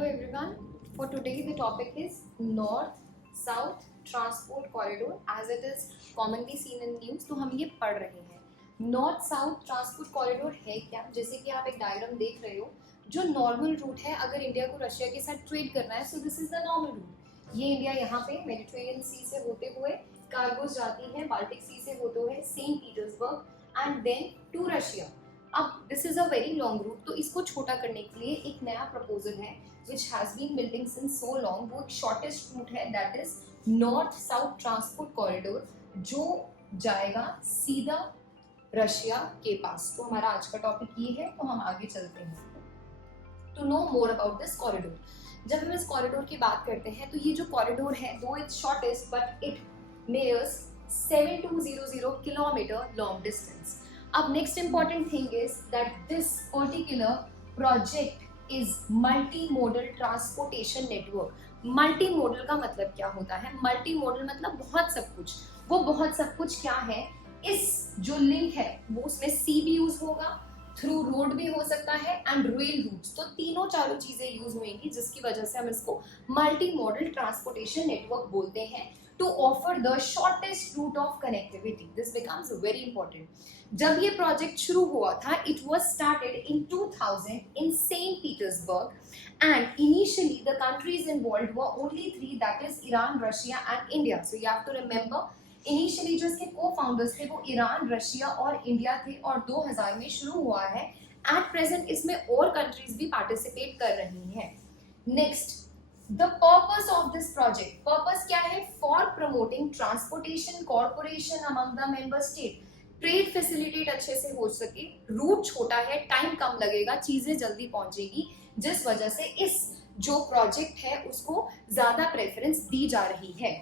Hello everyone. For today the topic is North-South Transport Corridor as it is commonly seen in news. तो हम ये पढ़ रहे हैं. North-South Transport Corridor है क्या? जैसे कि आप एक डायग्राम देख रहे हो, जो नॉर्मल रूट है अगर इंडिया को रशिया के साथ ट्रेड करना है, so this is the normal route. ये इंडिया यहाँ पे मेडिटेरेनियन सी से होते हुए कार्गोज जाती हैं बाल्टिक सी से होते हुए Saint Petersburg and then to Russia. अब this is a very long route, तो इसको छोटा करने के लिए एक नया प्रपोजल है which has been building since so long. वो एक शॉर्टेस्ट रूट है that is north south transport corridor जो जाएगा सीधा रशिया के पास. तो हमारा आज का टॉपिक ये है, तो हम आगे चलते हैं. To know more about this corridor, जब हम इस कॉरिडोर की बात करते हैं तो ये जो कॉरिडोर है though it's shortest but it measures 7200 kilometre long distance. अब next important thing is that this particular project is multi modal transportation network. Multi modal का मतलब क्या होता है? मल्टी मोडल मतलब बहुत सब कुछ. वो बहुत सब कुछ क्या है? इस जो लिंक है वो उसमें सी भी यूज होगा, थ्रू रोड भी हो सकता है एंड रेल रूट्स. तो तीनों चारों चीजें यूज होंगी जिसकी वजह से हम इसको मल्टी मॉडल ट्रांसपोर्टेशन नेटवर्क बोलते हैं. To offer the shortest route of connectivity, this becomes very important. जब ये प्रोजेक्ट शुरू हुआ था it was started in 2000 in Saint Petersburg and initially the countries involved were only 3, that is Iran, Russia and India. So you have to remember initially जो इसके को founders थे वो ईरान, रशिया और इंडिया थे और 2000 में शुरू हुआ है. एट प्रेजेंट इसमें और कंट्रीज भी पार्टिसिपेट कर रही हैं. Next, the purpose of this project, purpose क्या है? For promoting transportation corporation among the member state. Trade facilitate अच्छे से हो सके, रूट छोटा है, टाइम कम लगेगा, चीजें जल्दी पहुंचेगी, जिस वजह से इस जो प्रोजेक्ट है उसको ज्यादा प्रेफरेंस दी जा रही है.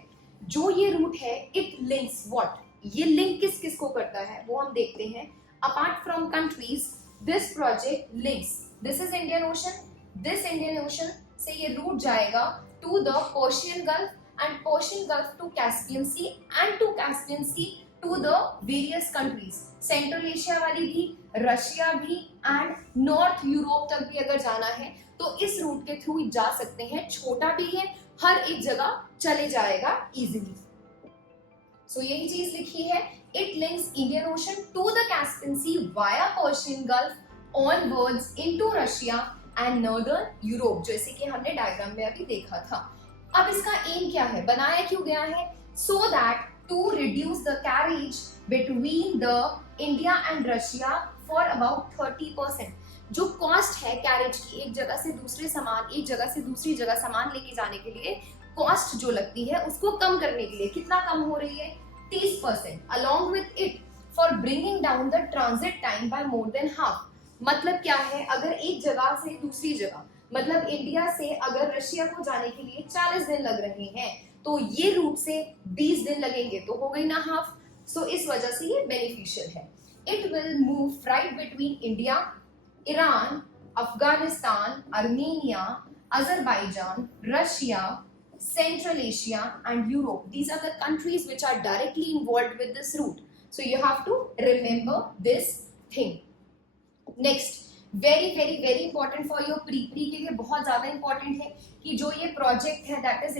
जो ये रूट है इट लिंक्स व्हाट, ये लिंक किस किस को करता है वो हम देखते हैं. Apart from countries this project links, this is Indian Ocean, this Indian Ocean से ये रूट जाएगा to the Persian Gulf and Persian Gulf to Caspian Sea and to Caspian Sea to the various countries. Central Asia वाली भी, Russia भी and north Europe तक भी अगर जाना है तो इस रूट के थ्रू जा सकते हैं. छोटा भी है, हर एक जगह चले जाएगा इजीली. सो यही चीज लिखी है, it links Indian Ocean to the Caspian Sea via Persian Gulf onwards into Russia and northern Europe, जैसे कि हमने डायग्राम में अभी देखा था. अब इसका एम क्या है, बनाया क्यों गया है? So that to reduce the carriage between the India and Russia for about 30%. जो कॉस्ट है कैरेज की, एक जगह से दूसरे सामान, एक जगह से दूसरी जगह सामान लेके जाने के लिए कॉस्ट जो लगती है उसको कम करने के लिए कितना कम हो रही है? 30%. Along with it for bringing down the transit time by more than half. मतलब क्या है? अगर एक जगह से दूसरी जगह, मतलब इंडिया से अगर रशिया को जाने के लिए 40 दिन लग रहे हैं तो ये रूट से 20 दिन लगेंगे, तो हो गई ना हाफ. सो इस वजह से ये बेनिफिशियल है. It will move freight between India, Iran, Afghanistan, Armenia, Azerbaijan, Russia, Central Asia and Europe. These are the countries which are directly involved with this route. So you have to remember this thing. Next, very important for your pre के लिए बहुत ज़्यादा important है कि जो ये project है that is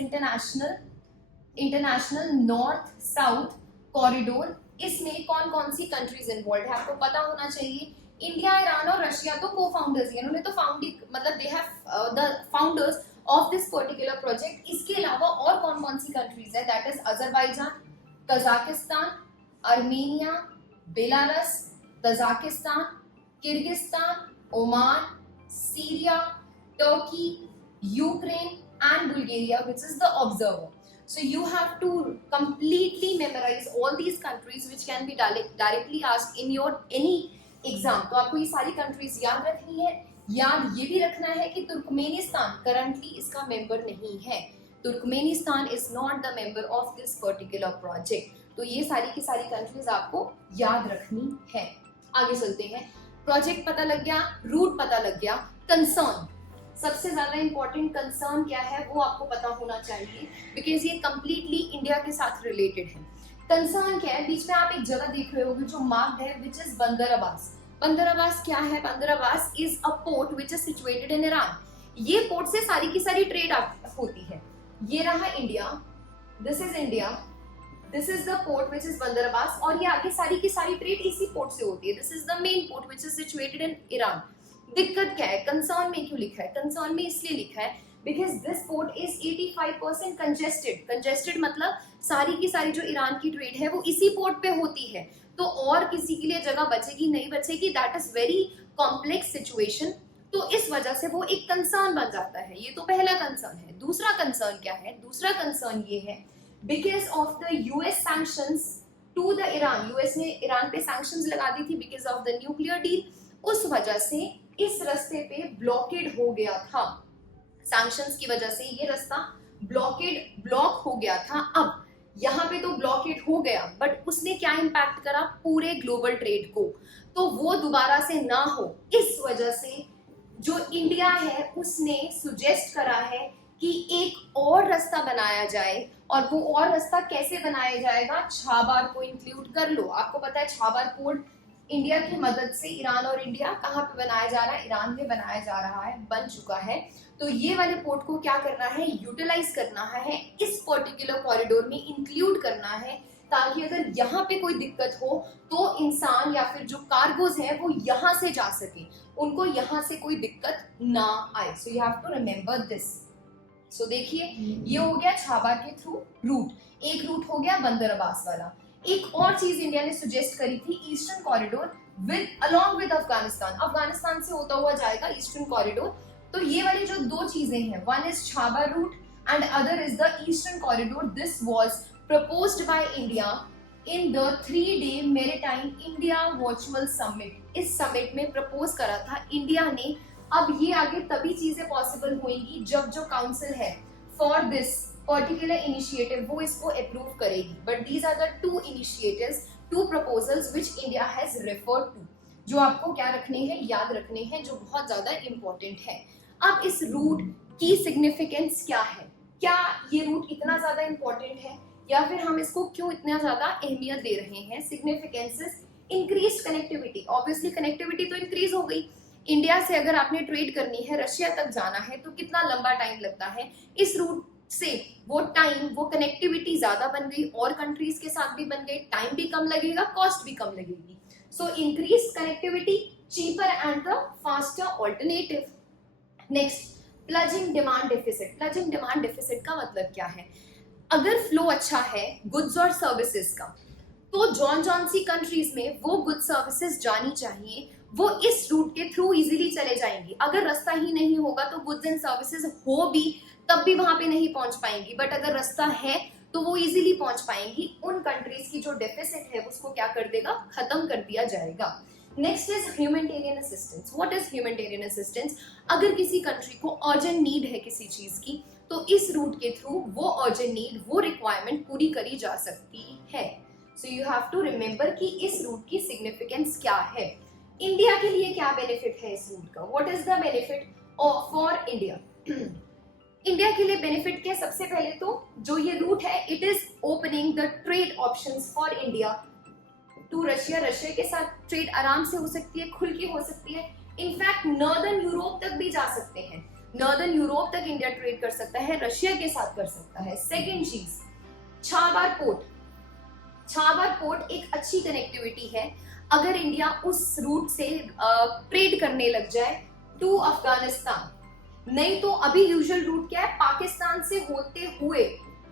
international north south corridor, इसमें कौन कौन सी countries involved है आपको पता होना चाहिए. इंडिया, ईरान और रशिया तो co-founders हैं, उन्होंने तो मतलब they have the founders of this particular project. इसके अलावा और कौन कौन सी कंट्रीज है? That is Azerbaijan, Kazakhstan, Armenia, Belarus, Tajikistan, Kyrgyzstan, Oman, Syria, Turkey, Ukraine and Bulgaria which is the observer. So you have to completely memorize all these countries which can be directly asked in your any exam. तो आपको ये सारी countries याद रखनी है. याद ये भी रखना है कि तुर्कमेनिस्तान करंटली इसका मेंबर नहीं है. Turkmenistan is not the member of this particular project. तो ये सारी की सारी कंट्रीज आपको याद रखनी है. आगे चलते हैं. प्रोजेक्ट पता लग गया, रूट पता लग गया. कंसर्न, सबसे ज्यादा इंपॉर्टेंट कंसर्न क्या है वो आपको पता होना चाहिए बिकॉज ये कंप्लीटली इंडिया के साथ रिलेटेड है. कंसर्न क्या है? बीच में आप एक जगह देख रहे होगे जो मार्क्ड है विच इज बंदर अब्बास. बंदर अब्बास क्या है? बंदर Abbas is a port which is situated in Iran. ये पोर्ट से सारी की सारी ट्रेड होती है। ये रहा India, this is India, this is the port which is बंदर अब्बास, और ये आगे सारी की सारी ट्रेड इसी पोर्ट से होती है। This is the main port which is situated in Iran. दिक्कत क्या है, कंसर्न में क्यों लिखा है? कंसर्न में इसलिए लिखा है because this port is 85% congested. Congested मतलब सारी की सारी जो ईरान की ट्रेड है वो इसी पोर्ट पे होती है, तो और किसी के लिए जगह बचेगी नहीं बचेगी, that is very complex situation. तो इस वजह से वो एक कंसर्न बन जाता है। ये तो पहला कंसर्न है। दूसरा कंसर्न क्या है? दूसरा कंसर्न ये है because of the US sanctions to the Iran. US ने ईरान पे सैंक्शंस लगा दी थी because of the nuclear deal. उस वजह से इस रास्ते पे ब्लॉकेड हो गया था। सैंक्शंस की वजह से ये रास्ता ब्लॉक हो गया था। अब यहाँ पे तो ब्लॉकेड हो गया, बट उसने क्या इम्पैक्ट करा? पूरे ग्लोबल ट्रेड को। तो वो दोबारा से ना हो, इस वजह से जो इंडिया है उसने सुजेस्ट करा है कि एक और रास्ता बनाया जाए। और वो और रास्ता कैसे बनाया जाएगा? छाबार को इंक्लूड कर लो। आपको पता है छाबार पोर्ट इंडिया की मदद से ईरान और इंडिया कहाँ पे बनाया जा रहा है? ईरान में बनाया जा रहा है, बन चुका है। तो ये वाले पोर्ट को क्या करना है? यूटिलाइज करना है, इस पर्टिकुलर कॉरिडोर में इंक्लूड करना है, ताकि अगर यहाँ पे कोई दिक्कत हो तो इंसान या फिर जो कार्गोज हैं वो यहाँ से जा सके, उनको यहाँ से कोई दिक्कत ना आए। So you have to remember this. So देखिए, ये हो गया छाबार के थ्रू रूट, एक रूट हो गया बंदर अब्बास वाला। एक और चीज इंडिया ने सुजेस्ट करी थी, eastern corridor along with Afghanistan. Afghanistan से होता हुआ जाएगा ईस्टर्न कॉरिडोर। तो ये वाली जो दो चीजें हैं, one is Chabahar route and other is the eastern corridor. This was proposed by India in the 3-day maritime India virtual summit. इस समिट में प्रपोज करा था इंडिया ने। अब ये आगे तभी चीजें पॉसिबल होंगी जब जो काउंसिल है फॉर दिस पर्टिकुलर इनिशिएटिव वो इसको अप्रूव करेगी। But these are the two initiatives, two proposals which India has referred to, जो आपको क्या रखने हैं? याद रखने हैं, जो बहुत ज्यादा इंपॉर्टेंट है। अब इस रूट की सिग्निफिकेंस क्या है? क्या ये रूट इतना ज्यादा इंपॉर्टेंट है, या फिर हम इसको क्यों इतना ज्यादा अहमियत दे रहे हैं? Significances, increase connectivity. Obviously connectivity तो इंक्रीज हो गई। इंडिया से अगर आपने ट्रेड करनी है, रशिया तक जाना है, तो कितना लंबा टाइम लगता है? इस रूट से वो टाइम, वो कनेक्टिविटी ज्यादा बन गई, और कंट्रीज के साथ भी बन गई, टाइम भी कम लगेगा, कॉस्ट भी कम लगेगी। So increase connectivity, cheaper and the faster alternative. Next, plugging demand deficit. Plugging demand deficit का मतलब क्या है? अगर फ्लो अच्छा है गुड्स और सर्विसेज का, तो जॉन सी कंट्रीज में वो गुड्स सर्विसेज जानी चाहिए, वो इस रूट के थ्रू इजीली चले जाएंगी। अगर रास्ता ही नहीं होगा तो गुड्स एंड सर्विसेज हो भी तब भी वहां पे नहीं पहुंच पाएंगी। बट अगर रास्ता है तो वो इजीली पहुंच पाएंगी। उन कंट्रीज की जो डेफिसिट है उसको क्या कर देगा? खत्म कर दिया जाएगा। Next is humanitarian assistance. What is humanitarian assistance? अगर किसी कंट्री को अर्जेंट नीड है किसी चीज की, तो इस रूट के थ्रू वो अर्जेंट नीड, वो रिक्वायरमेंट पूरी करी जा सकती है। So you have to remember कि इस रूट की सिग्निफिकेंस क्या है। इंडिया के लिए क्या बेनिफिट है इस रूट का? What is the benefit for India? India के लिए बेनिफिट क्या? सबसे पहले तो जो ये रूट है, it is opening the trade options for India to Russia. Russia के साथ ट्रेड आराम से हो सकती है, खुल के हो सकती है। इनफैक्ट नॉर्दर्न यूरोप तक भी जा सकते हैं। नॉर्दर्न यूरोप तक इंडिया ट्रेड कर सकता है, रशिया के साथ कर सकता है। सेकेंड चीज, छाबार पोर्ट। छाबार पोर्ट एक अच्छी कनेक्टिविटी है। अगर इंडिया उस रूट से ट्रेड करने लग जाए टू अफगानिस्तान, नहीं तो अभी यूजुअल रूट क्या है? पाकिस्तान से होते हुए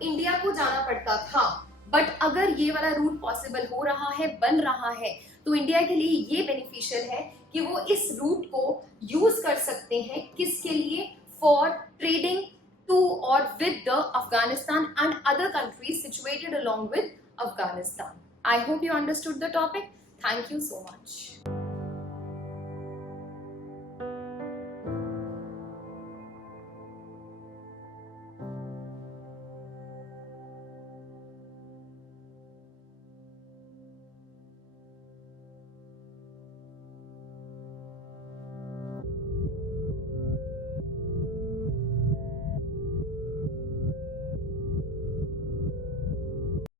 इंडिया को जाना पड़ता था। बट अगर ये वाला रूट पॉसिबल हो रहा है, बन रहा है, तो इंडिया के लिए ये बेनिफिशियल है कि वो इस रूट को यूज कर सकते हैं। किसके लिए? फॉर ट्रेडिंग टू और with the Afghanistan and other countries situated along with Afghanistan. I hope you understood the topic. Thank you so much.